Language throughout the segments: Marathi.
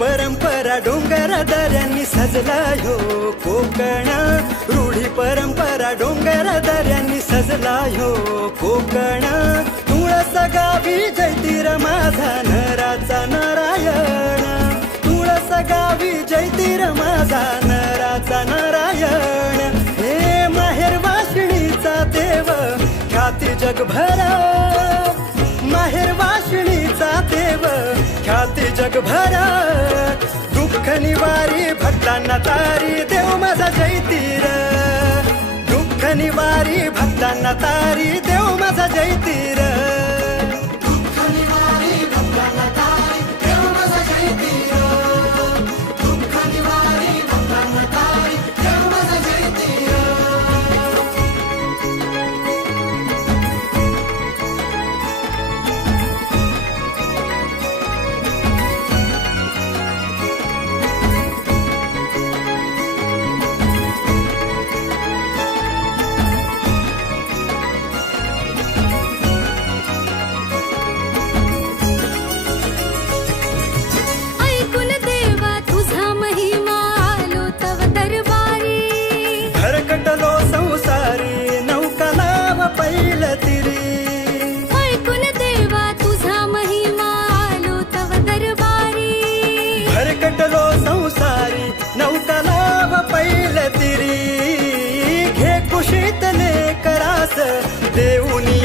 परंपरा डोंगर दऱ्यांनी सजला यो कोकण. रूढी परंपरा डोंगर दऱ्यांनी सजला यो कोकण. तुळस गावी जैतीर माझा नराचा नारायण. तुळस गावी जैतीर माझा नराचा नारायण. हे माहेर वाशिणीचा देव ख्याती जगभर. माहेर वाशिणीचा देव ख्याती जगभरा. दुःख निवारी भक्तांना तारी देव माझा जयतीर दुःख निवारी भक्तांना तारी देव माझा जयतीर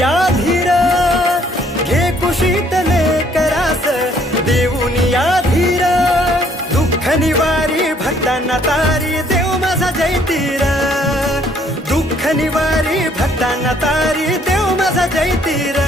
देऊनी धीर घे कुशीतले करास या धीर. दुःख निवारी भक्तांना तारी देव माझा जैतीर दुःख निवारी भक्तांना तारी देव माझा जैतीर